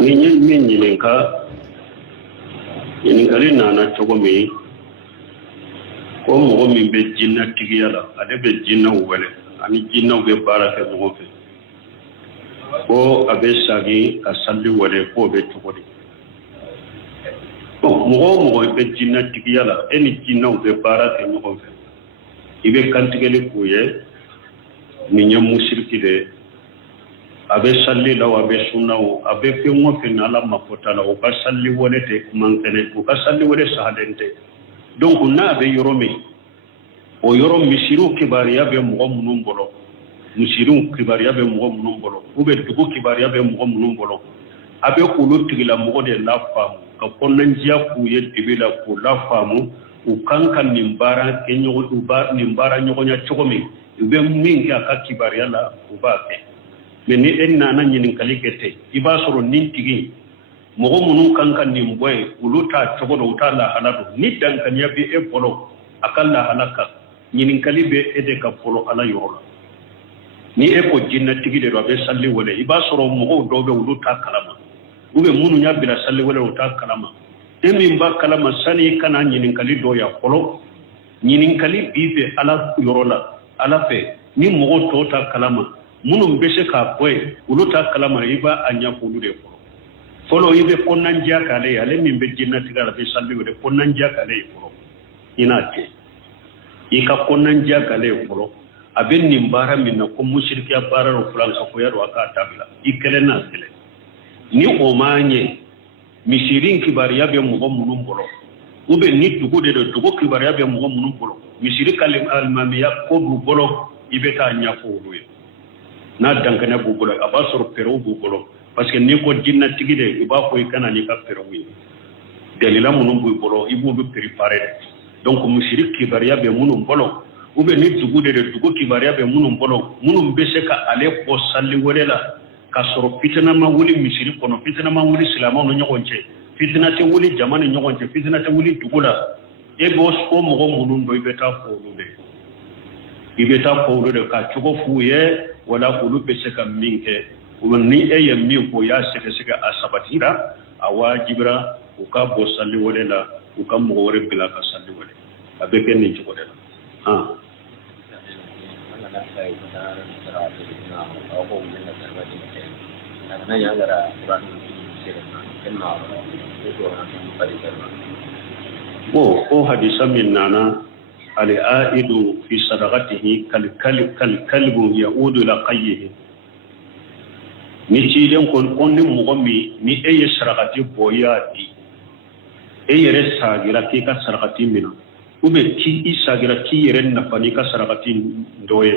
Min ɲininkali nana cogo min ko mɔgɔ min bɛ jinnatigiya la ale bɛ jinnaw wele ani jinnaw bɛ baara kɛ ɲɔgɔn fɛ ko a bɛ sagi ka sali wele k'o bɛ cogo di mɔgɔ o mɔgɔ bɛ jinnatigiya la e ni jinnaw bɛ baara kɛ ɲɔgɔn fɛ i bɛ kantigɛli k'u ye nin ye musiriki de a bɛ sali la a bɛ sunnaw a bɛ fɛn o fɛn na Ala ma fɔta la o ka sali wele tɛ man kɛnɛ o ka sali wele sahalen tɛ donc n'a bɛ yɔrɔ min o yɔrɔ misiriw kibariya bɛ mɔgɔ minnu bolo misiriw kibariya bɛ mɔgɔ minnu bolo ou bien dugu kibariya bɛ mɔgɔ minnu bolo a bɛ olu tigilamɔgɔ de lafaamu ka kɔnɔnandiya k'u ye dibi la k'u lafaamu u kan ka nin baara kɛ nin baara ɲɔgɔnya cogo min u bɛ min kɛ a ka kibariya la u b'a kɛ mais ni e nana ɲininkali kɛ ten i b'a sɔrɔ nin tigi mɔgɔ minnu kan ka nin bɔ yen olu t'a cogo dɔn u t'a lahala dɔn ni dankaniya bɛ e bolo a ka lahala kan ɲininkali bɛ e de ka fɔlɔ Ala yɔrɔ la ni e ko jinnatigi de don a bɛ sali wele i b'a sɔrɔ mɔgɔw dɔw bɛ olu t'a kalama ou bien minnu y'a bila sali wele u t'a kalama e min b'a kalama sani i kana ɲininkali dɔ ya fɔlɔ ɲininkali b'i fɛ Ala yɔrɔ la Ala fɛ ni mɔgɔw tɔw t'a kalama minnu bɛ se k'a bɔ yen olu t'a kalama i b'a a ɲɛfɔ olu de fɔlɔ fɔlɔ i bɛ kɔnɔnandiya k'ale ye ale min bɛ jinnatigiya la a bɛ sali wele kɔnɔnandiya k'ale ye fɔlɔ i n'a kɛ i ka kɔnɔnandiya k'ale ye fɔlɔ a bɛ nin baara min na ko musirikiya baara dɔ fulansakoya don a k'a dabila i kɛlɛ n'a kɛlɛ ni o ma ɲɛ misiri kibariya bɛ mɔgɔ minnu bolo ou bien ni dugu de don dugu kibariya bɛ mɔgɔ minnu bolo misiri ka alimamiya ko b'u bolo i bɛ taa ɲɛfɔ olu ye n'a dankana b'u bolo a b'a sɔrɔ fɛɛrɛw b'u bolo parce que n'i ko jinnatigi de i b'a fɔ i kana n'i ka fɛɛrɛw ye dalila minnu b'u bolo i b'olu préparer donc misiri kibariya bɛ minnu bolo ou bien ni dugu de don dugu kibariya bɛ minnu bolo minnu bɛ se ka ale bɔ sali wɛrɛ la ka sɔrɔ fitina ma wuli misiri kɔnɔ fitina ma wuli silamɛw ni ɲɔgɔn cɛ fitina tɛ wuli jama ni ɲɔgɔn cɛ fitina tɛ wuli dugu la e b'o mɔgɔ minnu dɔn i bɛ taa fɔ olu de ka cogo f'u ye wala olu bɛ se ka min kɛ ni e ye min fɔ y'a sɛgɛsɛgɛ a sabatira a wajibira u ka bɔ sali wɛrɛ la u ka mɔgɔ wɛrɛ bila ka sali wɛrɛ a bɛ kɛ nin cogo de la o hadisa min nana al-aidu fi sadaqatihi kalbu yaudu ila qayyihi ni cilen kon ni mɔgɔ min ni e ye sarakati bɔ ya di e yɛrɛ sagira k'i ka sarakati mina ou bien i sagira k'i yɛrɛ nafa n'i ka sarakati dɔ ye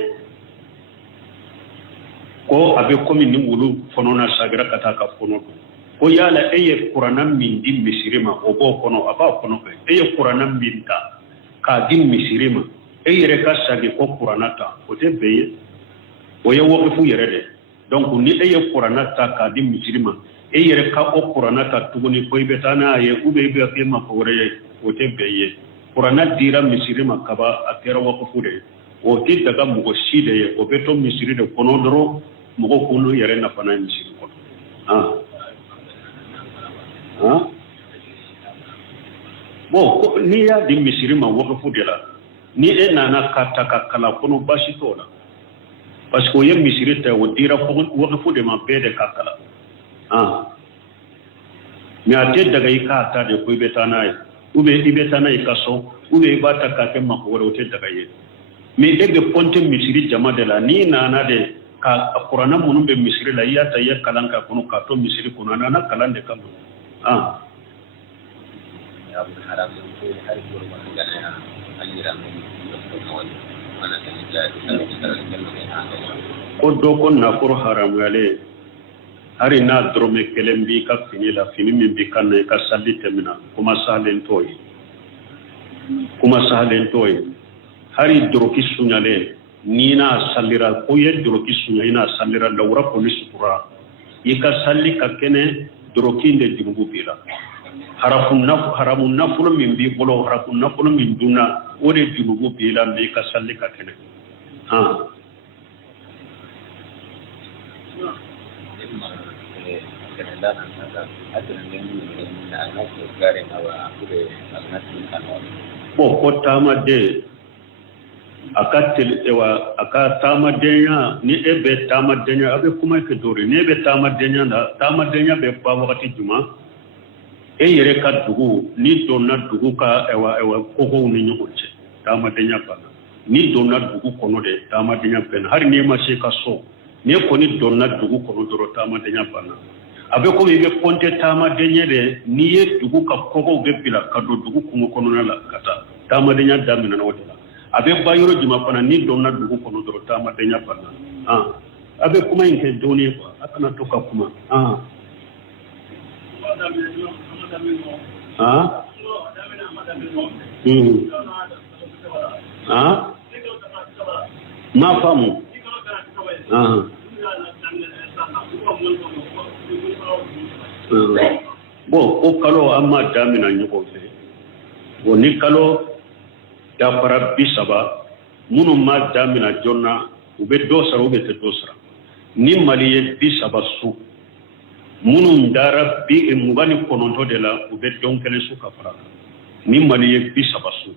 ko a bɛ komi ni wulu fɔnɔna sagira ka taa ka fɔnɔ don ko yala e ye kuranna min di misiri ma o b'o kɔnɔ a b'a kɔnɔ fɛ e ye kuranna min ta k'a di misiri ma e yɛrɛ ka sagi ko kuranna ta o tɛ bɛn ye o ye wakifu yɛrɛ de donc ni e ye kuranna ta k'a di misiri ma e yɛrɛ ka o kuranna ta tuguni ko i bɛ taa n'a ye ou bien i bɛ kɛ mako wɛrɛ ye o tɛ bɛn ye kuranna dira misiri ma kaba a kɛra wakifu de ye o tɛ daga mɔgɔ si de ye o bɛ to misiri de kɔnɔ dɔrɔn mɔgɔ k'olu yɛrɛ nafa n'a ye misiri kɔnɔ bon n'i y'a di misiri ma wakifu de la ni e nana ka ta ka kala kɔnɔ baasi t'o la parce que o ye misiri ta o dira wakifu de ma bɛɛ de ka kala mais a tɛ daga i k'a ta de ko i bɛ taa n'a ye ou bien i bɛ taa n'a ye i ka so ou bien i b'a ta k'a kɛ mako wɛrɛ o tɛ daga ye mais e bɛ compter misiri jama de la n'i nana de ka kuranna minnu bɛ misiri la i y'a ta i ye kalan k'a kɔnɔ k'a to misiri kɔnɔ a nana kalan de kama ko dɔ ko nafolo haramuyalen hari n'a dɔrɔmɛ kelen b'i ka fini la fini min b'i kan na i ka sali tɛmɛna kuma sahalen t'o ye hari doroki suɲalen n'i n'a salira ko ye doroki suɲa i n'a salira lawura kɔni sutura i ka sali ka kɛnɛ doroki de jurugu b'i la haramu nafolo min b'i bolo haramu nafolo min dunna o de jurugu b'i la mais i ka sali ka kɛnɛ Bo ko tamade akatel ewa aka tamadenya ni ebe tamadenya abe kuma ke dori ni ebe tamadenya na tamadenya be pa wakati juma e yere ka dugu ni donna dugu ka ewa koko ni nyokoche tamadenya bana ni donna dugu kono de tamadenya ben har ni ma se ka so ni ko ni donna dugu kono doro tamadenya bana abe ko be ponte tamadenya de ni ye dugu ka koko be bila ka do dugu kumo kono na la kata tamadenya damina na wotela abe bayoro juma pana ni donna dugu kono doro tamadenya bana abe kuma inke doni ko akana toka kuma ma famu bo o kalo amma damina nyugo fe bo ni kalo da para bisaba munu ma damina jonna ube dosara ube te dosara ni maliye bisaba su munu ndara bi e mugani kononto de la ube donkele su ka fara ni maliye bisaba su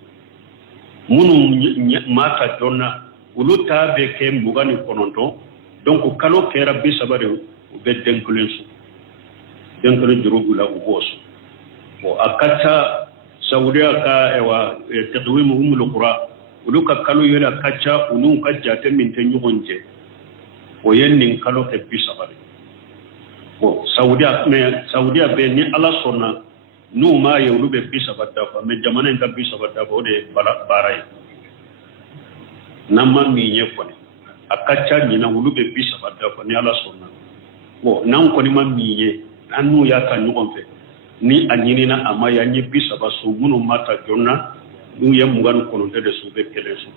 munu mata jonna uluta be ke mugani kononto donc kalo kera bisaba de ube denkele su denkele jurugula uboso bo akata saudiya ka ewa tadwimu umul qura uluka kalo yela kacha unun kajjate min tan yugonje o yennin kalo ke bisabare bo saudiya be ni ala sonna nu ma ye ulube bisabada fa me jamana nda bisabada bo de barai namma mi nye ko ni akacha ni na ulube bisabada fa ni ala sonna bo nan ko ni ma mi ye anu ya ka nyugon fe ni anyini na amaya nyi bisaba so munu mata jonna nu ye mugan kono de su be kele su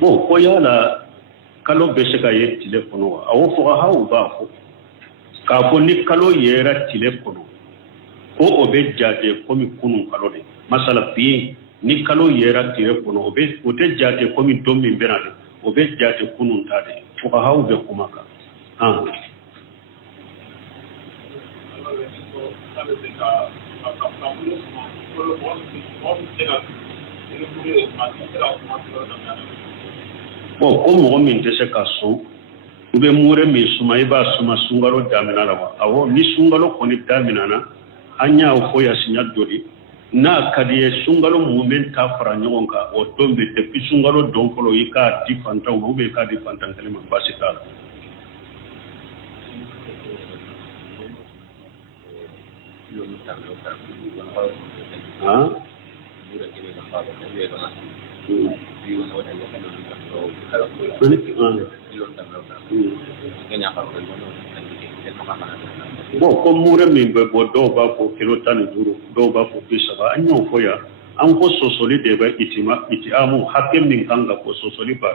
bo ko yala kalo be se ka ye telefono awo fo ha u ba fo ka ko ni kalo yera telefono ko obe jate ko mi kunu kalo de masala bi ni kalo yera telefono obe o te jate ko mi dommi benade o be jate kunun tade fuka hawo be kuma ka bo ko mo min te se ka so ube mure mi suma iba suma sungalo damina la awo ni sungalo ko ni damina na anya o ko ya sinya dodi na kadiye sungalo mumen ta fara nyonga o dombe te pisungalo donkolo yika difanta o be ka difanta kalima basita bo ko mure min be bo do ba ko kilo tan duro do ba ko bisaba anyo ko ya an ko sosoli de ba iti amu hakem min kanga ko sosoli ba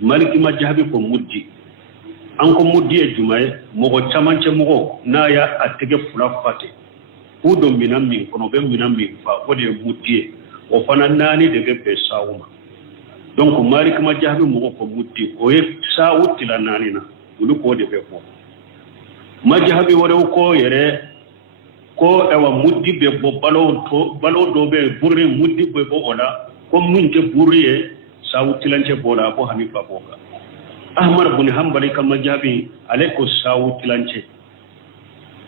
maliki majhabi ko muddi an ko muddi e jumaye mo ko chamance mo ko na ya atege fula fate ku do minam min kono be minam min fa ko de muddi o fana nani de be sawuma donc maliki majhabi mo ko muddi o e sawu tilanani na dulu ko de be ko majhabi wore ko yere ko ewa muddi be bo balo do be burri muddi be bo ola ko munte burri sawutilance bola bo hanifa boka ahmad bin hanbali kam majhabi aleko sawutilance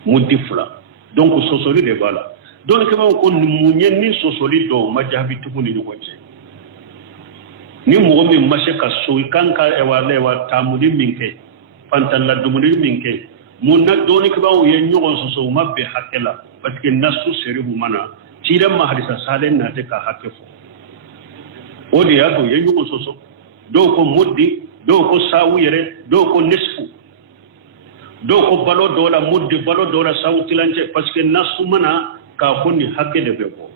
muddi fula donc sosoli de bala donc ke ba ko munyen ni sosoli do majhabi tubuni ni wonje ni mo mi mashaka so kanka ewa lewa tamudi minke pantan la dumudi minke munna doni ke bawo ye nyogon so mabbe hakela parce que nasu serihu mana tira ma hadisa salen na te ka hakke fo odi yato ye nyogon so do ko muddi do ko sawu yere do ko nisfu do ko balo dola muddi balo dola sawu tilance parce que nasu mana ka honni hakke de beko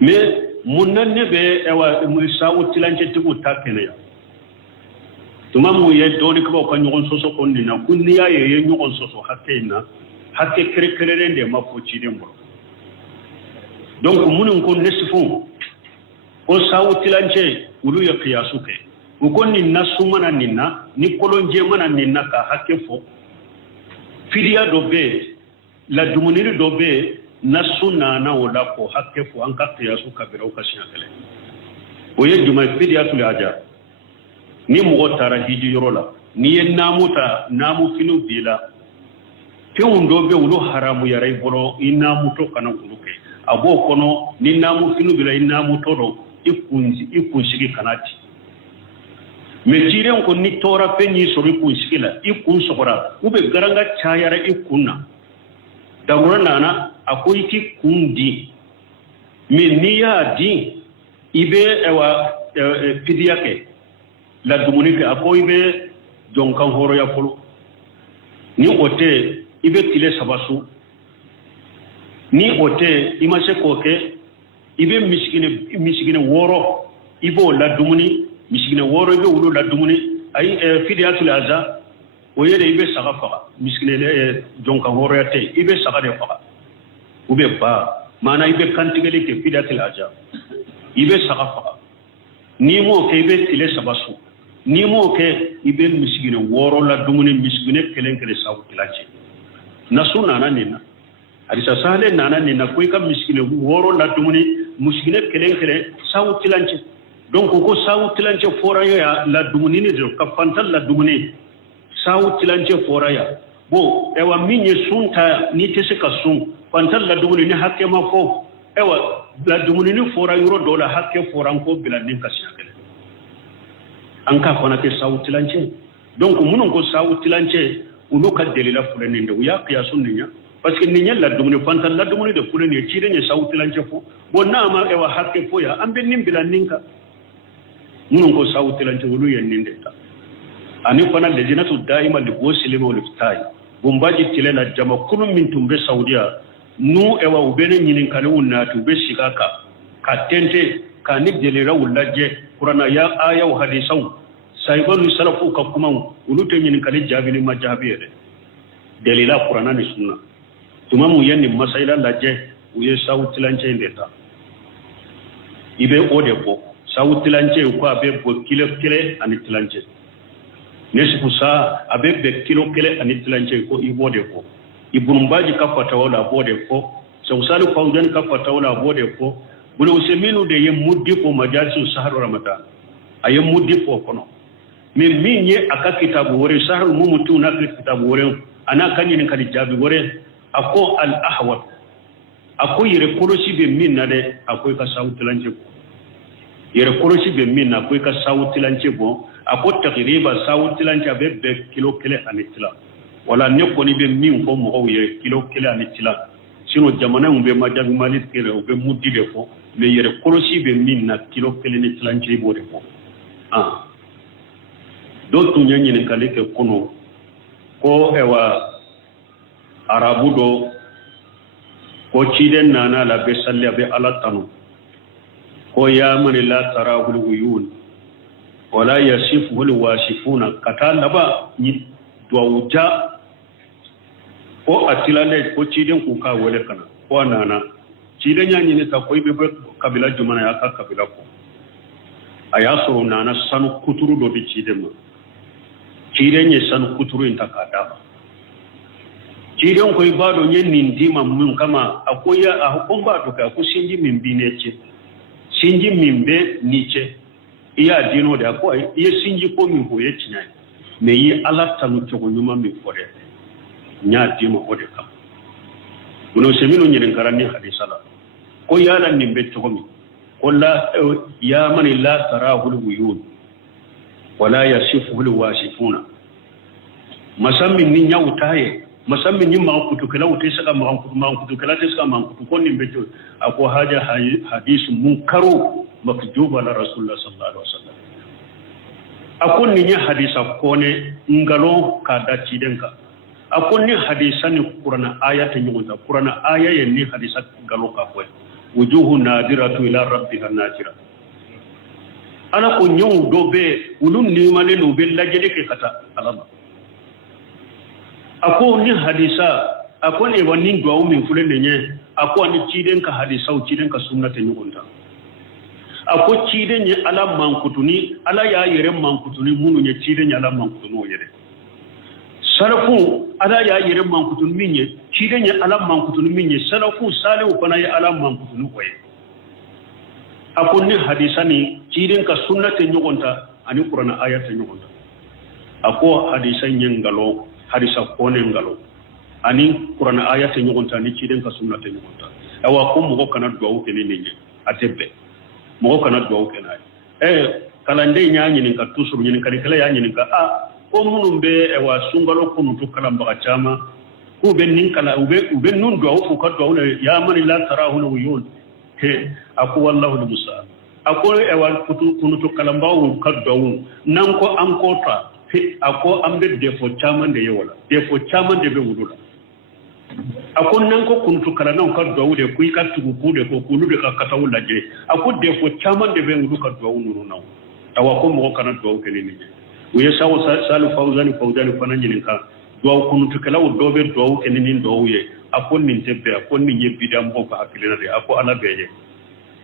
mais munna nebe ewa mu sawu tilance tigu takene ya tuma mu ye doni ko ko nyogon soso ko ni na kunni ya ye nyogon soso hakke na hakke kere de ma ko ci dem donc munun ko nesfu ko sawutilanche ulu ya qiyasuke ko ninna sumana ninna ni kolonje mana ninna ka hakke fo fidiya dobe la dumuniri dobe na sunna na wala ko hakke fo an ka qiyasu kabira o kashiya kale o ye juma fidiya tul aja ni mo tara hiji yorola ni en namu finu bila teun dobe ulu haramu yaray bolo inamu to kana uluke abo kono ni namu finu bila inamu to do ikunshigi kanati me jiren ko ni tora penyi so ikunshigi la ikun sokora ube garanga chayara ikunna dagura nana akoy ki kundi me niya di ibe ewa pidiyake la dumunike akoy be jonkan horo ya polo ni ote ibe tile sabasu ni ote imase koke ibe misigine woro ibo la dumuni misigine woro ibe wulu la dumuni ay fidiyatul aza o yede ibe saga faga misigine jonka woro ya te ibe saga de faga ube ba mana ibe kantigeli ke fidiyatul aza ibe saga faga ni mo ke ibe tile sabasu ni mo ke ibe misigine woro la dumuni misigine kelenkele sawu tilaje nasu nana nina hadisa sale nana nina ko ka misigine woro la dumuni musigine kelenkele sawu tilanche donc ko sawu tilanche foraya ya la dumuni ni ka fantal la dumuni sawu tilanche foraya bo ewa minye sunta ni tese ka sun fantal la dumuni ni hakke ma fo ewa la dumuni ni fora euro dola hakke foran ko biladin ka siakele an ka fana ke sawu tilanche donc munun ko sawu tilanche ulu ka delila fulani nde ya qiyasun ninya parce que ninya la dumuni fantal la dumuni de fulani ci dañe sawu tilanche fo bo nama ewa hakke fo ya ambe nim biladinka munun ko sawu tilanche ulu yen ninde ta ani fana lejinatu daima li bosilima wal iftai bombaji tilela jama kunum min tumbe saudiya nu ewa ubene nyinin kalu natu be shigaka ka tente ka ni delira wulaje qur'ana ya aya wa hadisau saibanu salafu ka kuma ulute nyinin kali jabini majabiyede delila qur'ana ni sunna tumamu yanni masaila laje uye sawu tilanche ndeta ibe odebo sawu tilanche ko abe bo kilo kile ani tilanche nesifu sa abe be kilo kile ani tilanche ko ibode ko ibumbaji kafata wala bode ko so salu fawjan kafata wala bode ko bulu useminu de yem muddi ko majalisu sahar ramadan ayem muddi ko kono min minye aka kitabu wore sahar mumutu na kitabu wore ana kanyin kali jabi wore ako al ahwat ako yere korosi be min na de ako ka sawtilanche ko yere korosi be min na ko ka sawtilanche bo ako takriba sawtilanche be kilo kile anitila wala ne ko ni be min ko mo ye kilo kile anitila sino jamana umbe majabi malit kele ube muddi de ko me yere korosi be min na kilo kile ni tilanche bo de ko do tu nyanyi ne kale ke kono ko ewa arabu do ko ciden nana la be salle be alatanu ko ya man la tarahul uyun wala yasifu al wasifuna kata laba ni dawja ko atilale ko ciden ku ka wole kana ko nana ciden nyanyi ne ta ko be kabila jumana ya ka kabila ko aya suru nana sanu kuturu do bi ciden ma ciden ye sanu kuturu intakada ciden ko ibado nyen nindima mun kama akoya a homba to ka ko sinji min bineche sinji min be niche iya dino da ko iya sinji ko min hoye cinya me yi alata no to nyuma min fode nya dimo ode kam buno semino nyen karani hadisala ko yala min be to mi ko la ya man la tarahul uyun wala yasifu alwasifuna masammin ni nyautaye masammin ni ma kutu kala wutai saka ma kutu kala ta saka ma kutu konnin beto ako haja hadisu munkaru makjuba la rasulullah sallallahu alaihi wasallam akon ni hadisa kone ngalo ka da cidenka akon ni hadisan qur'ana ayatan yuza qur'ana ayayen ni hadisa galo ka ko wujuhu nadiratu ila rabbiha nadira ana ko nyon dobe ulun ni mane no be lajede ke kata alama ako ni hadisa ako ne wani duwa min fulen ne ako ni ciden ka hadisa o ciden ka sunnata ni gonta ako cide nye ala mankutuni ala ya yere mankutuni munu nye cide nye ala mankutuni o yere salafu ala ya yere mankutuni minye cide nye ala mankutuni minye salafu salihu fana ya ala mankutuni o yere ako ni hadisani cide ka sunnate nyogonta ani qur'ana ayata nyogonta ako hadisan ngalo hadisa kone ngalo ani qur'ana ayata nyogonta ni cide ka sunnate nyogonta awa ko mo kana duwa ke ni ninye atebe mo kana duwa ke na kalande nyaanyi ninka tusuru nyini kala ya nyini ka ko munum be wa sungalo kunu to kala mbaga chama ko be nin kala ube nun duwa fu ka duwa ya man la tarahu al-uyun ako wallahu al-musa ako wa kunu to kala mbawu ka duwa nan ko an kota ako ambe defo chama de yola defo chama de be wudula akon nan ko kuntu kala nan ka dawude kuy ka tugu kude ko kulude ka katawul laje akon de fo chaman de be ndu ka dawunu naw tawa ko mo kana dawu kene ni wiya sawu salu fawzani fanani ni ka dawu kuntu kala o dobe dawu kene ni dawuye akon min tebbe akon ni yebbi dam ko ka akilina de ako ala beje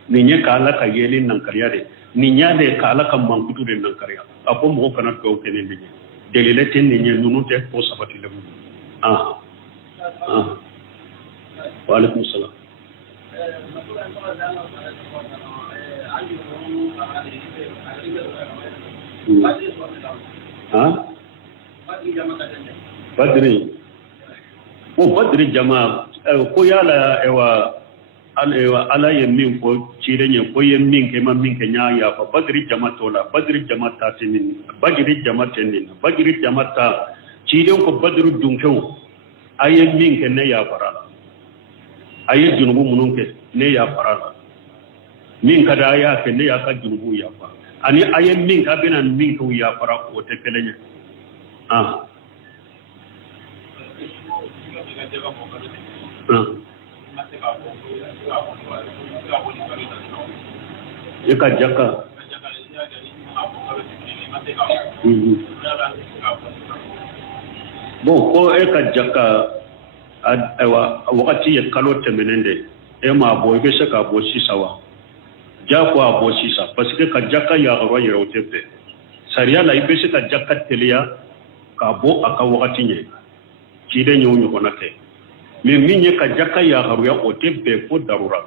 ni nye ka ala ka yelin nan kariya de ni nyaade ka ala kan mankutu de nan kariya akon mo kana dawu kene ni delile ten ni nye nunu te ko sabati le وعليكم السلام بدري جماعة ko yala ewa ala yemin ko cirenye ko yemin ke mamin ke nya ya fa badri jamatola badri jamata tinin badri jamatenin badri jamata ciren ko badru dunkew aye min ke ne ya fara aye junubu munun ke ne ya fara min kada ya ke ne ya ka junubu ya fara ani aye min ka binan min ko ya fara ko te kelenya eka jaka bon ko eka jaka wakati ya kalo temenende ema bo be se ka bo sisawa ja ko abo sisa parce que ka jaka ya ro yero tepe sariya la ibe se ka jaka telia ka bo aka wakati nye kide nyonyo konate me minye ka jaka ya ro ya o tepe ko darura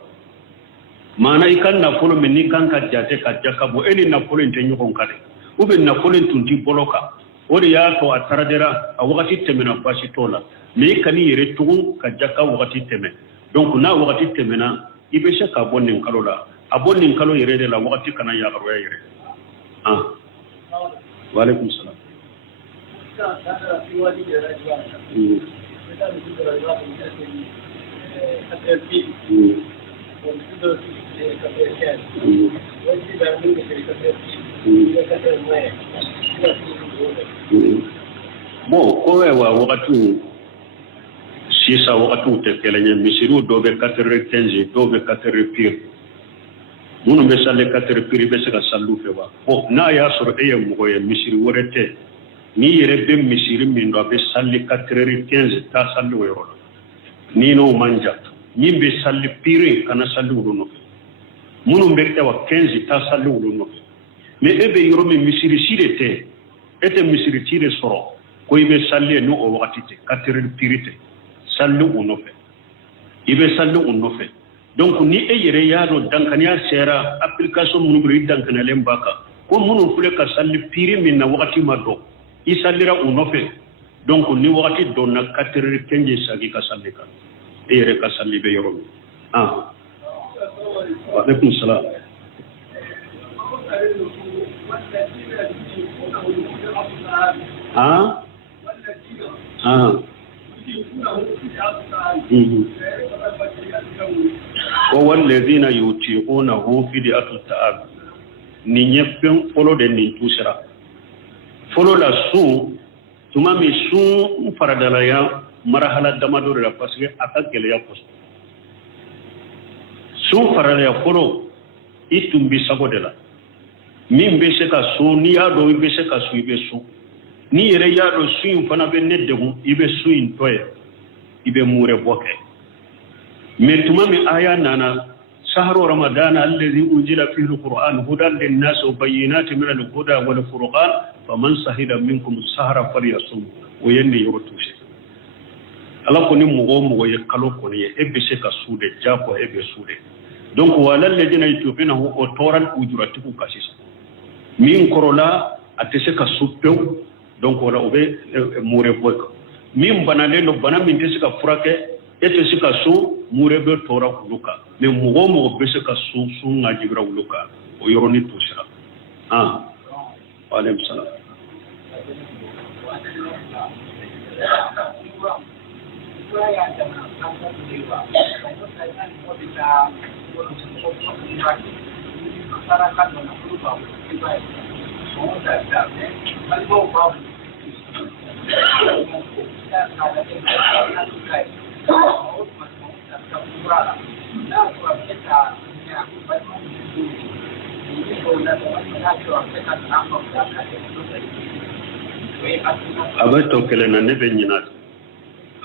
mana ikan na folo minni kan ka jate ka jaka bo eni na folo intenyo kon kale ube na folo tunti boloka ori ya to ataradera a wakati temena pasi tola me kani yere tugu ka jaka wakati teme donc na wakati temena ibe se ka bonin kalola abonin kalo yere de la wakati kana ya ro yere wa alaikum salam bon ko ewa wakati sisa wakati utekelenya misiru dobe 4h15 dobe 4h munu be salle 4h be se ka sallu fe wa bon na ya soro eye mo ye misiri worete ni yere be misiri min do be salle 4h15 ta sallu yoro ni no manja ni be salle pire kana sallu no munu be tewa 15 ta sallu no mais ebe yoro mi misiri sirete ete misiri tire soro ko ibe salle no o wakati te 4h pirite sallu no fe ibe sallu no fe donc ni eyere yaado dankania sera application munu bri dankana lembaka ko munu fule ka salli piri min na wakati maddo isallira unofe donc ni wakati donna 4h15 sagi ka salli ka eyere ka salli be yoro wa alaikum salam والذين يطيعونه فدية الطعام ni ñeppen folo de ni tusira folo la su tuma mi su faradala ya marhala damadore la parce que aka gele ya ko su faradala ya folo itumbi sago de la min be se ka su ni ya do be se ka su ibe su ni yere ya do su fana be nedde mu ibe su in toye ibe mure boke mais tuma mi aya nana شهر رمضان الذي أنزل فيه القرآن هدى للناس وبينات من الهدى والفرقان فمن شهد منكم الشهر فليصم ويني يرتوشي ala ko ni mogo ye kalo ko ni e be se ka sude jako e be sude donc wala ledina yutubina o toran ujuratiku kasisa min korola atese ka suppew donc wala obe mure boy min banale no bana min tese ka furake ete se ka su mure be tora kuluka me mogo be se ka su ngajigra kuluka o yoroni tusira wa alaykum salam abato kelena ne be nyina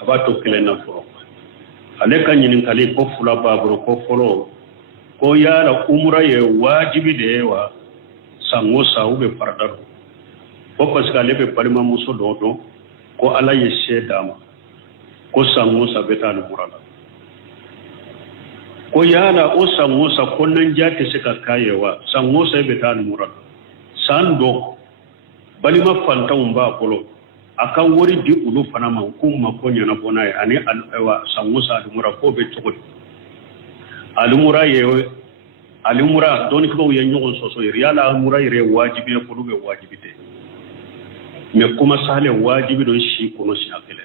abato kelena furo ale kan nyinin kali ko fula babro ko folo ko yala umra ye wajibi de wa sango saube pardaro ko paskale be palima muso dodo ko ala ye shedama ko sango sabeta no murala ko yala o sango sa konnan jate se ka kayewa sango sa beta no murala sando balima fanta umba kolo akan wori di ulu fana ma kuma ko nyana bona ani alwa sangusa alumura ko be togodi alumura ye alumura doni ko ye nyogon soso yala alumura ye wajibi ko be wajibi te me kuma sale wajibi don shi kono shi akele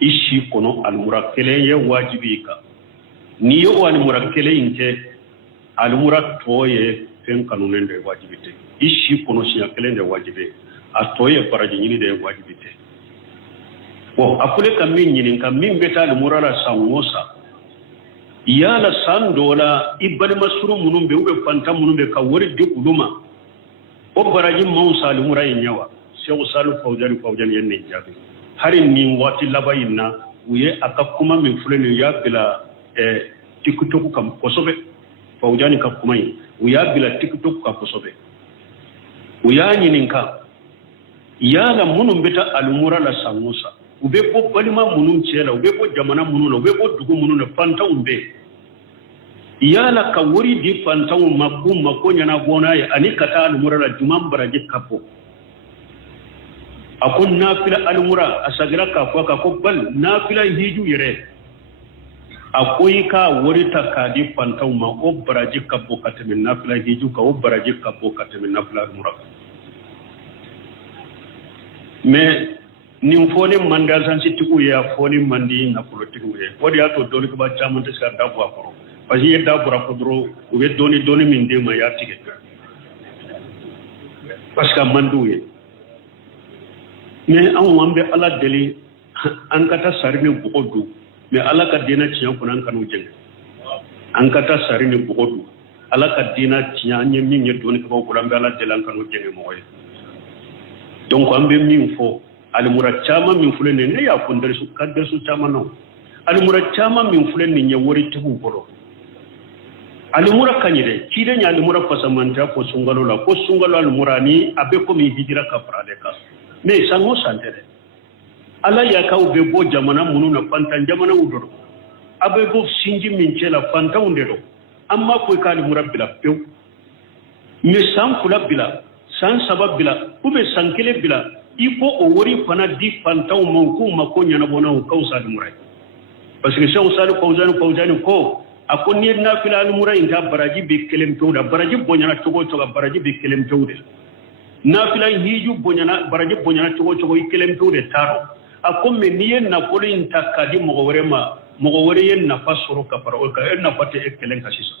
ishi kono alumura kele ye wajibi ka ni yo alumura kele inte alumura toye fen kanunen de wajibi te ishi kono shi akele de wajibi atoye paraji nyini de wajibite bo akule kamin nyini kamin beta al murala sangosa yala sandola ibal masuru munum be ube fanta munum be ka wori de kuluma o paraji mausa al muray nyawa sheikh salu fawjani yenne jabi harin ni wati labayina uye akakuma min fuleni ya bila tiktok kam kosobe fawjani ka kumai uya bila tiktok ka kosobe uya nyini ka yala munum beta alumura la sangusa ube ko balima munum chela ube ko jamana munum ube ko dugu munum fanta umbe yala ka wori di fanta makum makonya na gona ya ani kata alumura la jumam baraje kapo akon nafila alumura asagira ka ko bal nafila hiju yere akoyi ka wori takadi fanta ma o baraje kapo katamin nafila hiju ka o baraje kapo katamin nafila alumura mais nim foni manda sansi tiku ya foni mandi na politiku ye wodi ato doli ko ba chamante ska dabu akoro parce que dabu rakodro o be doni min de ma ya tike parce que mandu ye mais an wambe ala deli an kata sarni bugodu mais ala ka dina tiyan kunan kanu jeng an kata sarni bugodu ala ka dina tiyan nye min ye doni ko ko ala delan kanu jeng mo ye donc ambe min fo almura chama min fulene ne ya fondere su kadder su chama no almura chama min fulene ne wori tubu boro almura kanyire kide nya almura pasamanta ko sungalo la ko sungalo almura ni abe ko mi hijira ka frade ka me sango santere ala ya ka ube bo jamana munu na pantan jamana udoro abe bo sinji min chela fanta undero amma ko ka almura bila pew me san kula bila san sabab bila ube sankele bila ifo o wori fana di fantaw manku makonya na bona o kausa almurai parce que shaw salu fawjani ko akonni na fila almurai nda baraji be kelem tawda baraji bonyana togo baraji be kelem tawde na fila hiju bonyana baraji bonyana togo kelem tawde taro akomme niyen na poli intakadi mo wore yen na fasoro ka paro ka en na pate ekelen kasisa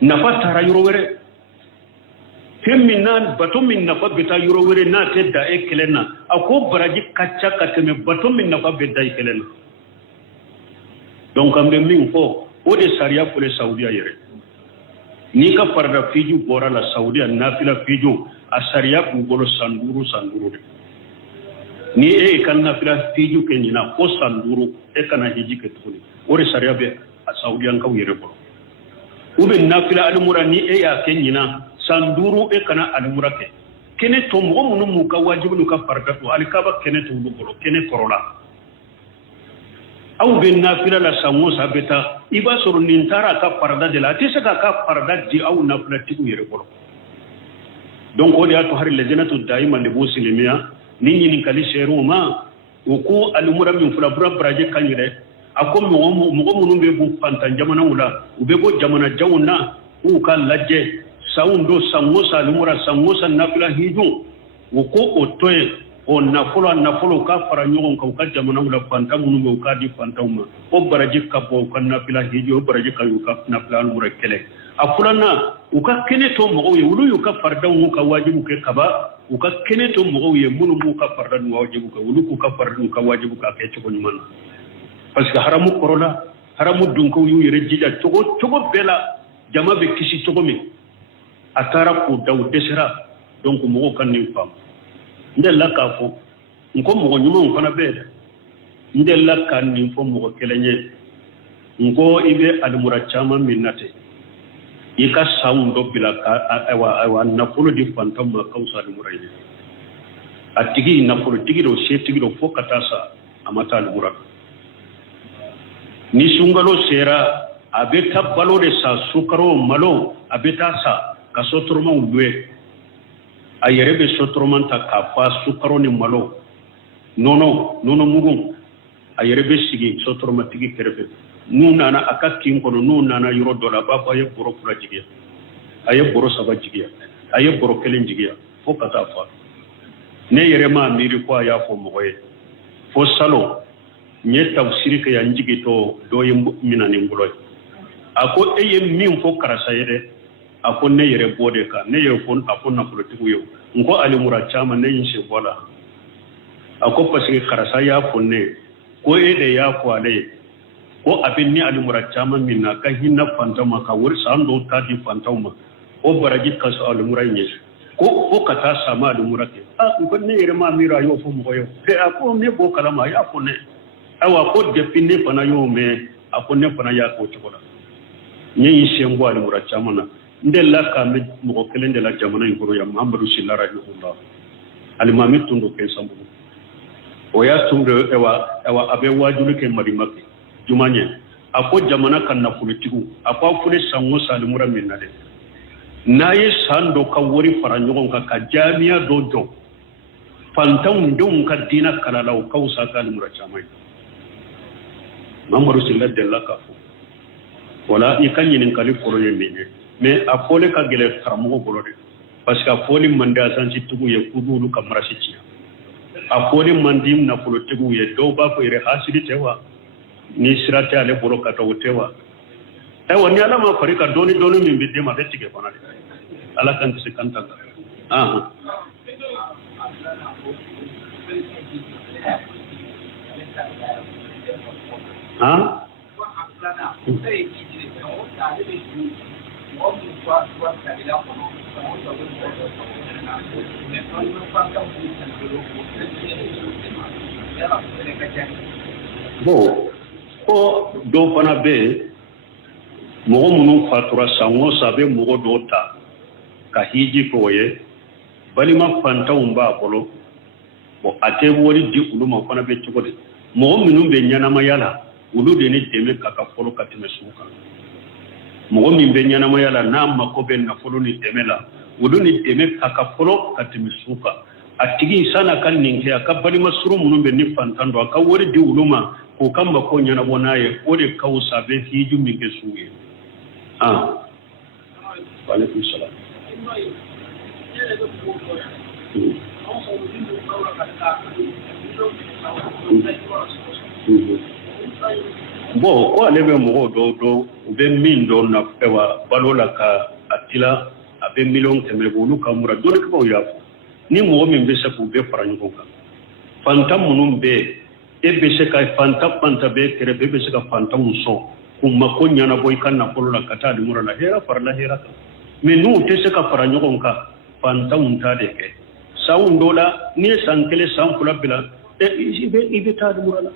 na fatara yuro wore femminan batomin nafa beta yuro wure na tedda e kelena ako baraji kacca kateme batomin nafa bedda e kelena donc ambe min fo o de sharia pour les saudiya yere ni ka farda fiju bora la saudiya nafila fiju a sharia ku golo sanduru de ni e kan nafila fiju kenina ko sanduru e kana hiji ke tuni o de sharia be a saudiya ka yere boro ube nafila almura ni e ya kenyina sanduru e kana almura ke kene to mo munu mu ka wajibu ka farda to alkaba kene to bolo kene korola aw be nafila la sango sabeta iba soro nintara ka farda de la tisa ka farda di aw nafila tiku yere bolo donc o de ato har lejenatu daima le bosilimiya ninyi ni kali sheru ma uku almura min fula bura braje kanyire akom mo munu be bu fanta jamana wula ube go jamana jawna u ka lajje saundo sangosa almura sangosa nafila hiju uku otoye o nafolo ka fara nyogon ka jamana wula fanta munu be ka di fanta uma o baraje ka bo kan nafila hiju o baraje ka yu ka nafila almura kele afulana uka kene to mo wulu yu ka farda mu ka wajibu ke kaba uka kene to mo munu mu ka farda mu wajibu ka wulu ku ka farda ka wajibu ka ke ci ko nyumana parce que haramu korola haramu dunko yu yere jija togo bela jama be kisi togo mi atara ko daw desera donc mo kan ni fam ndella ka fo nko mo nyuma on fana be ndella kan ni fo mo kelenye nko ibe almura chama minnate ika saundo bila ka awa na folo di fantam ma kausa almura yi atigi na folo tigi do se tigi do fo katasa amata almura ni sungalo sera abeta balo de sa sukaro malo abeta sa ka sotroma ulwe ayerebe sotroma ta ka fa sukaro ni malo nono mugun ayerebe sigi sotroma tigi kerebe nuna na akakin kono nuna na euro dollar ba fa ye boro fura jigiya aye boro saba jigiya aye boro kelen jigiya fo kata fa ne yere ma miri ko ya fo moye fo salo nye tafsiri ke yanjigi to doye minani nguloy ako eye min fo karasa yede ako ne yere bode ka ne ye fon ako na politiku yo ngo ali murachama ne yinse bola ako pasi karasa ya fonne ko ede ya ko ale ko abin ni ali murachama minna ka hinna fantama ka wur sando tadi fantama o baraji kaso ali muranye ko kata sama ali murake ko ne yere ma mira yo fo mo yo te ako ne bo kala ma ya fonne awa ko define fana yo me akone fana ya ko tikola nyi shengo ali murachamana ndella ka me mo kelen de la jamana ngoro ya muhammadu sallallahu alaihi wasallam ali mami tundo ke sambu o ya tundo ewa abe wajulu ke madimake jumanye ako jamana kan na politiku ako fune sango salimura minade naye sando ka wori fara nyogon ka jami'a dojo fantan don ka dina kalalaw kausa ka murachamai mambaru silla della ka fo wala ikanyi nin kali foro ye mene mais a fole ka gele karamo bolo de parce que a fole mande asanci tugu ye kudulu kamara sici a fole mandim na folo tugu ye do ba ko ire hasidi tewa ni sirate ale bolo ka to tewa ewa ni ala ma farika doni min bidde ma betige fona de ala kan se kanta Bon, o do fana be mogo munu fatura sango sabe mogo do ta ka hiji ko ye balima fantaw ba bolo bo ate wori di uluma fana be tugode mogo minu be nyana mayala ulu de ni deme kaka folo katime suka mogo min be nyana mayala na mako be na folo ni demela ulu ni deme kaka folo katime suka atigi sana kan ninke akabali masuru munu be ni fantando aka wori di uluma ko kamba ko nyana bonaye o de kausa be hiju mi ke suye wa alaikum salam bo o alebe mo do be min do na pewa balola ka atila abe million teme bolu ka mura do ko yafu ni mo min be se ko be faranyo ka fantam munum be e be se ka fanta be tere be se ka fantam so kuma ko nyana boy kan na bolola kata di mura la hera farla hera ka me nu te se ka faranyo ka fantam ta de ke sawun dola ni sankele sankula bila e ibe ta di mura la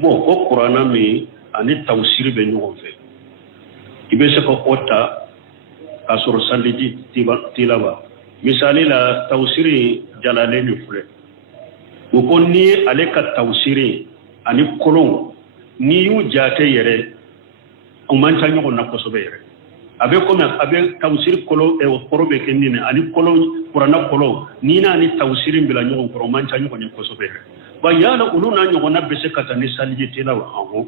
bon ko qur'ana mi ani tawsir be ɲɔgɔn fɛ i bɛ se ka o ta ka sɔrɔ saliji tilaba misali la tawsiri jalalen ni filɛ o ko ni ale ka tawsiri ani kolon ni y'u jate yɛrɛ o man ca ɲɔgɔn na kosɛbɛ yɛrɛ a bɛ komi a bɛ tawsiri kolon kɔrɔ bɛ kɛ nin ani kolon kuranna kolon ni n'a ni tawsiri bila ɲɔgɔn kɔrɔ o man ca ɲɔgɔn ye kosɛbɛ yɛrɛ ba yala olu n'a ɲɔgɔnna bɛ se ka taa ni saliji tilaba awɔ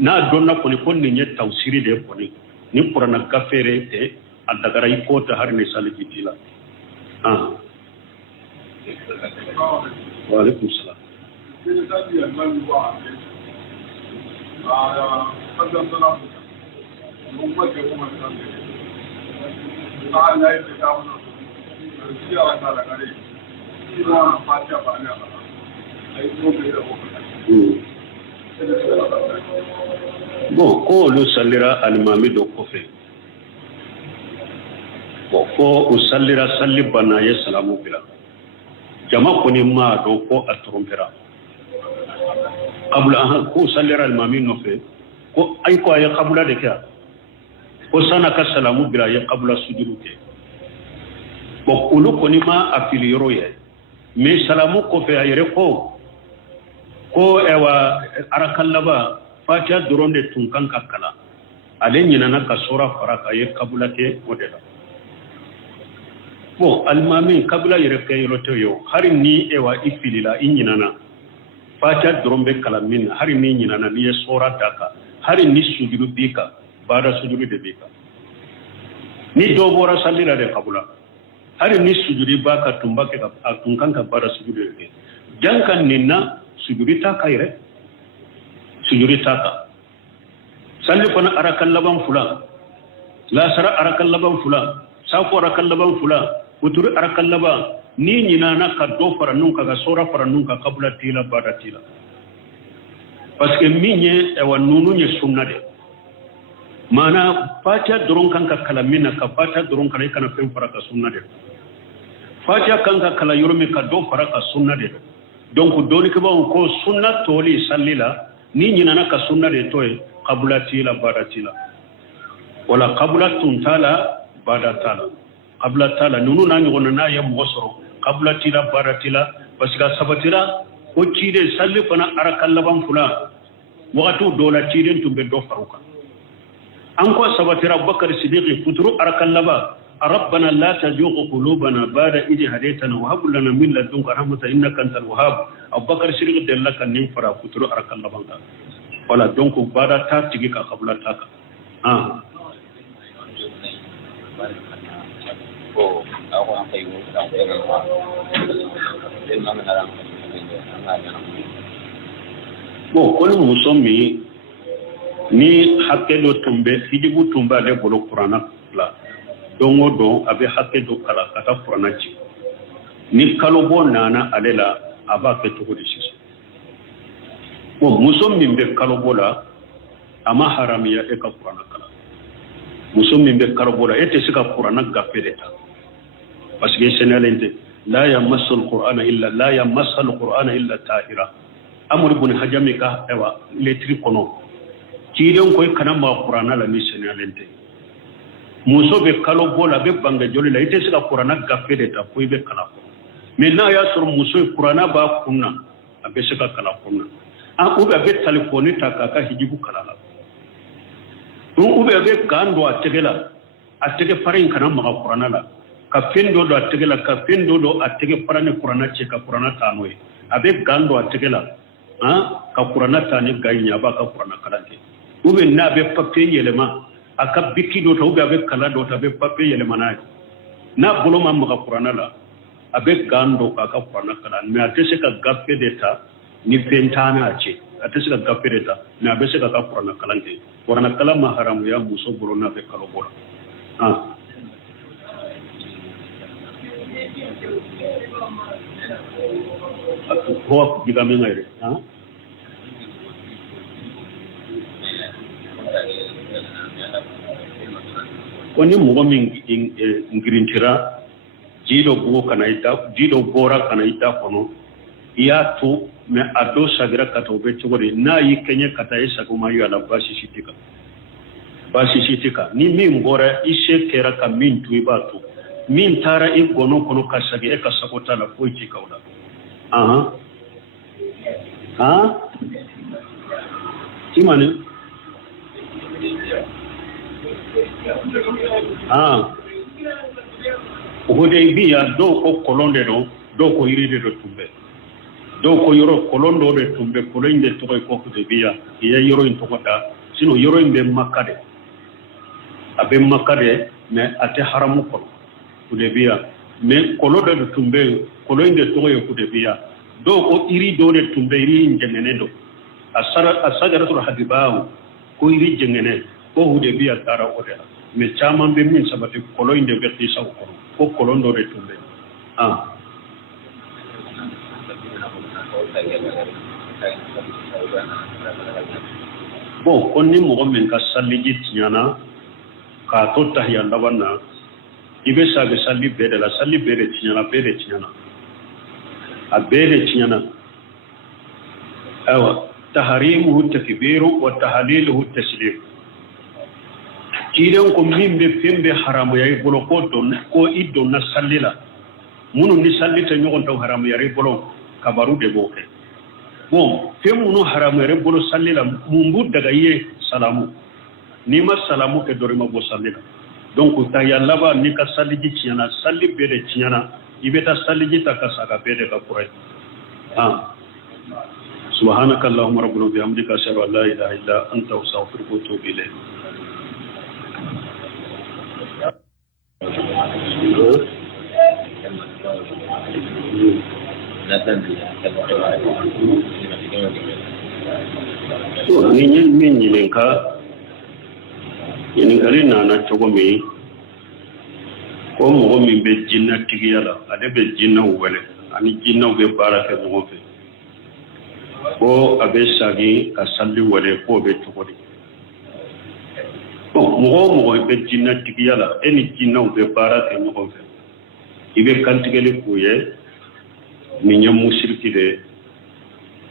n'a dɔnna kɔni ko nin ye tawsiri de kɔni ni kuranna gafere tɛ a dagara i ko ta har ni saliji tila wa alaikum salam bon ko olu salira alimami dɔ kɔfɛ bon ko o salira salli banna ye salamu bila jama kɔni ma dɔn ko a tɔrɔmpera kabula ko salira alimami nɔfɛ ko ayi ko a ye kabula de kɛ ko sana ka salamu bila a ye kabula sujudu kɛ bon olu kɔni ma a fili yɔrɔ ye mais salamu kɔfɛ a yɛrɛ ko ewa arakallaba fatiha dɔrɔn de tun kan ka kalan ale ɲinana ka sura fara ka ye kabula kɛ o de la bon alimami kabula yɛrɛ kɛ yɔrɔ tɛ yo hari ni ewa i filila i ɲinana fatiha dɔrɔn bɛ kalan min na hari ni ɲinana ni ye sura da kan hari ni sujudu b'i kan baada sujudu de b'i kan ni dɔ bɔra salli la de kabula hari ni sujudi b'a ka tun b'a kɛ a tun kan ka baada sujudu de kɛ janka nin na sujudi ta ka yɛrɛ sujudi ta ka salli fana arakan laban fula lasara arakan laban fula safo arakan laban fula wuturi arakan laban ni ɲinana ka dɔ fara nun ka sora fara nun ka kabula tila bada tila parce que min ye ewa nunu ye sunna de mana fatiha dɔrɔn kan ka kala min na ka fatiha dɔrɔn kala i kana fɛn fara ka sunna de fatiha kan ka kala yɔrɔ min ka dɔ fara ka sunna de donc doni ke bawo ko sunna toli sallila ni ɲinana ka sunna de to ye kabula tila bada tila wala kabula tun tala bada tala kabula tala nunu na ɲɔgɔn na ye mɔgɔ sɔrɔ kabula tila bada tila parce que sabatira ko cide salli fana arakan laban fula wagatu dɔw la ciden tun bɛ dɔ fara kan an ko sabatira bakar siddiqi futuru arakan laban ربنا لا تزغ قلوبنا بعد إذ هديتنا وهب لنا من لدنك رحمة إنك أنت الوهاب أبو بكر صديق دلك نيفرا فترو أرك الله بانك ولا دونك بعد تاتيك قبل تاك bon koni musomi ni hakke do tumbe hijibu tumba le bolo qur'ana la dongo don abe hakke do kala kata qur'ana ci ni kalo bo nana alela aba ke to di siso bon musomi be kalo bola ama haramiya e ka qur'ana kala musomi be kalo bola ete sika qur'ana gafede ta parce que senalente la yamassu alqur'ana illa tahira amr ibn hajami ka ewa letri kono ci den koy kana ma qur'ana la mi senalente muso be kalo bola be banga joli la ite sika qur'ana gafede ta koy be kala mais na ya sur muso qur'ana ba kunna abe sika kala kunna an ube be telefoni ta ka hijibu kala la ube be kando ategela atege farin kana ma qur'ana la ka fendo do ategela ka fendo do atege farane qur'ana ce ka qur'ana tanoy abe gando ategela ka qur'ana tani gainya ba ka qur'ana kalante ube na be papier yelema aka biki do to ube abe kala do ta be papier yelema na bolo ma ma qur'ana la abe gando ka qur'ana kala me atese ka gappe deta ni pentana ce atese ka gappe deta na be se ka qur'ana kalante qur'ana kala ma haramu ya muso bolo na be kala bola ho diga me ngaire koni mogo min ngirintira jido bugo kana ita jido bora kana ita kono ya to me ado sagira kata obe chogori na yi kenye kata isa kuma yu ala basi shitika ni min bora ishe kera ka min tu ibatu min tara i gono kono kasagi e kasakota la poiti kaula Timane Hudaybiya do ko kolonde do ko iride do tumbe do ko yoro kolondo de tumbe kolonde to ko Hudaybiya ya yoro in to kota sino yoro in be makade abe makade me ate haramu ko Hudaybiya me kolondo de tumbe kolonde to ko Hudaybiya do ko iri do de tumbe iri njengene do asagaratul hadibahu ko iri jengene ko Hudaybiya tara ode me chaman be min sabati kolonde be tisa ko kolondo de tumbe bon konni mo men ka salliji tiana ka to tahya lawanna ibe sabe salli bede la salli bede tiana a bede tiana awa tahrimuhu takbiru wa tahliluhu taslim kidan ko mimbe fembe haramu yayi bolo ko don ko iddo na sallila munu ni sallita nyogon taw haramu yayi bolo kabaru de boke bon femunu haramu yayi bolo sallila mumbu daga ye salamu ni ma salamu ke dorima bo sallila donc ta yalla ba ni ka salliji ciana salli bede ciana ibeta salliji ta ka saka bede ka kurai subhanaka allahumma rabbuna bihamdika ashhadu an la ilaha illa anta astaghfiruka wa atubu ilayk Ini nana cogomi ko mogo min be jinna tigiyala ade be jinna wele ani jinna be baraka mo fe ko abe sagi ka salli wele ko be togodi mogo be jinna tigiyala eni jinna be baraka mo fe ibe kantigele kuye minya mushriki de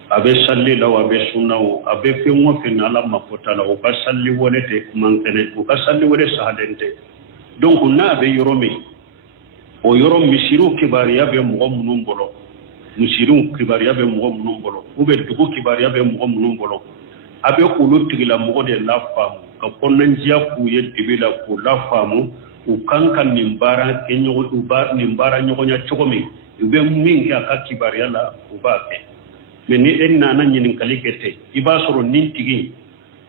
abe salli law abe sunnaw abe fe mo fe nala makota la o ka salli wole te mankene o ka salli wole sahadente donc na be yoromi o yorom misiru kibariya be mo munum bolo misiru kibariya be mo munum bolo o be dugo kibariya be mo munum bolo abe ko lotigila mo de la famu ka konnan jiya ku ye dibila ko la famu u kankan nimbara kenyo u ba nimbara nyogonya chogomi ube mingi aka kibariya la u ba ke meni enna na nyinin kalikete iba soro nintigi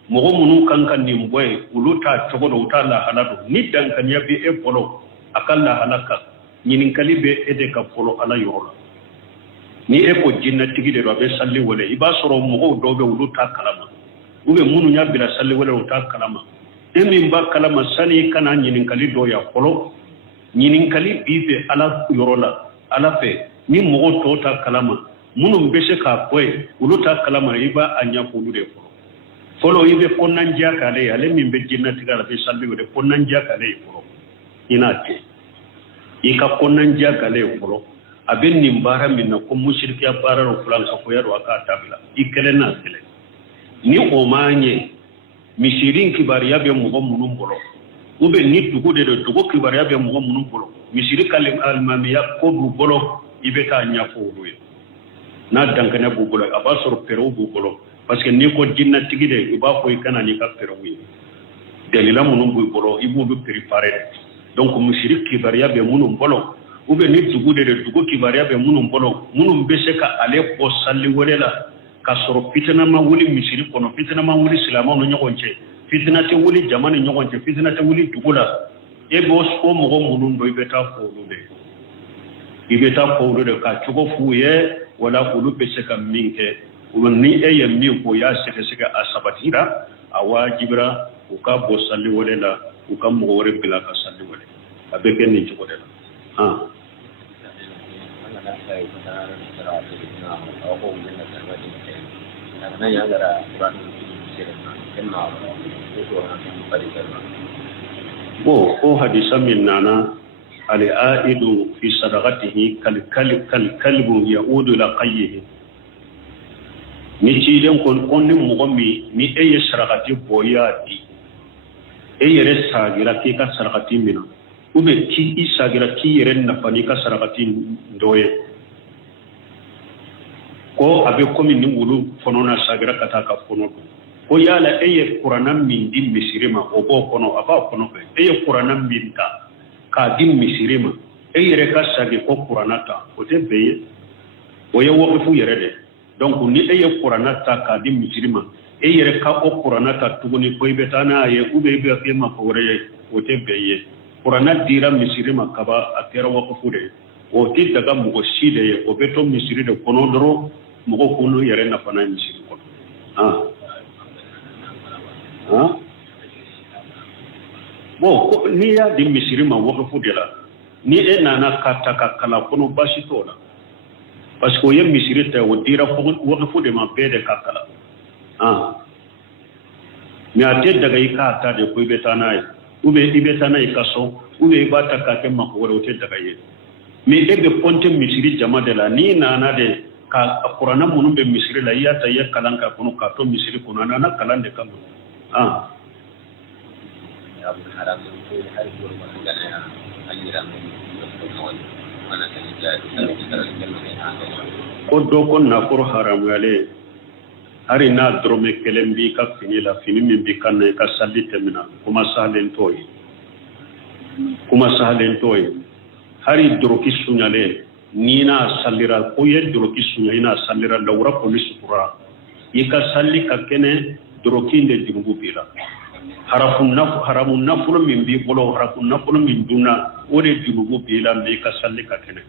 mogo munu kankan nimboy uluta chogodo utala halado ni dankan yabi e polo akalla halaka nyinin kalibe ede ka polo ala yorola ni e ko jinna tigi de robe salli wala iba soro mogo dobe uluta kalama ube munu nyabila salli wala uta kalama emi mba kalama sani kana nyinin kali do ya polo nyinin kali bibe ala yorola ala fe ni mogo tota kalama munum bese ka koy uluta kalama iba anya fulu de folo ibe ponnan jakale ale min be jinna tigala be salli de ponnan jakale folo inate ika ponnan jakale folo aben nimbara min ko mushriki abara ro fulan ka ko yaro aka tabila ikele na sele ni o manye mishirin kibari yabe mo munum bolo ube ni dugo de dugo kibari yabe mo munum bolo mishiri kalim almamiya ko du bolo ibe ta nya fulu na dankane bugolo abasoro pero bugolo parce que ni ko jinna tigide iba ko ikana ni ka pero wi dalila munum bugolo ibu be préparer donc mushrik kibariya be munum bolo ube ni dugude de dugo kibariya be munum bolo munum be se ka ale ko salli wolela ka soro fitna ma wuli mushrik kono fitna ma wuli silama no nyogonche fitna te wuli jamani nyogonche fitna te wuli dugula e bo so mo munum do ibeta ko de ka chugo fuye wala kulu be se kam minke ni e yam mi ko ya se asabatira awajibra u ka bo salli wala u kam mo wore bila ka salli wala abeke ni ci ko de o hadisa min nana al-aidu fi sadaqatihi kalkalbu yaudu ila qayyihi ni ci den kon ni mo mi ni e sadaqati boyadi e yere sagira ki ka sadaqati mina ube ki isagira ki yere na fani ka sadaqati ndoye ko abe komi ni wulu fonona sagira kata ka fono ko yala eye qur'ana min dim misirima o bo kono aba kono be eye qur'ana min ta ka dim misirima eye re ka sagi ko qur'ana ta o te beye o ye wofu yere de donc ni eye qur'ana ta ka dim misirima eye re ka o qur'ana ta tuguni ko ibe tana ye ube be ke ma ko re o te beye qur'ana dira misirima kaba atera wofu de o ti daga mugo side ye o beto misiri de kono doro mugo kono yere na fana misiri ko bon ni ya di misiri ma wakafu de la ni e nana kata ka kala kono basi to la parce que ye misiri ta o dira wakafu de ma bede ka kala ni ate daga yi ka ta de ko ibeta nay ube ibeta nay kaso ube ibata ka ke ma ko o te daga ye mi e be ponte misiri jama de la ni nana de ka qur'ana munum be misiri la ya ta ye kalan ka kono ka to misiri kono nana kalan de kam ko do ko na ko haram yale hari na drome kelembi ka fini la fini min bi kan ka salli temina kuma salen toy hari droki sunyale ni na sallira ko ye droki sunya ina sallira lawra ko ni sukura yika salli ka kene droki de junubu bila haramun nafulu min bi bolo haramun nafulu min duna o de junubu bila me ka salli ka kene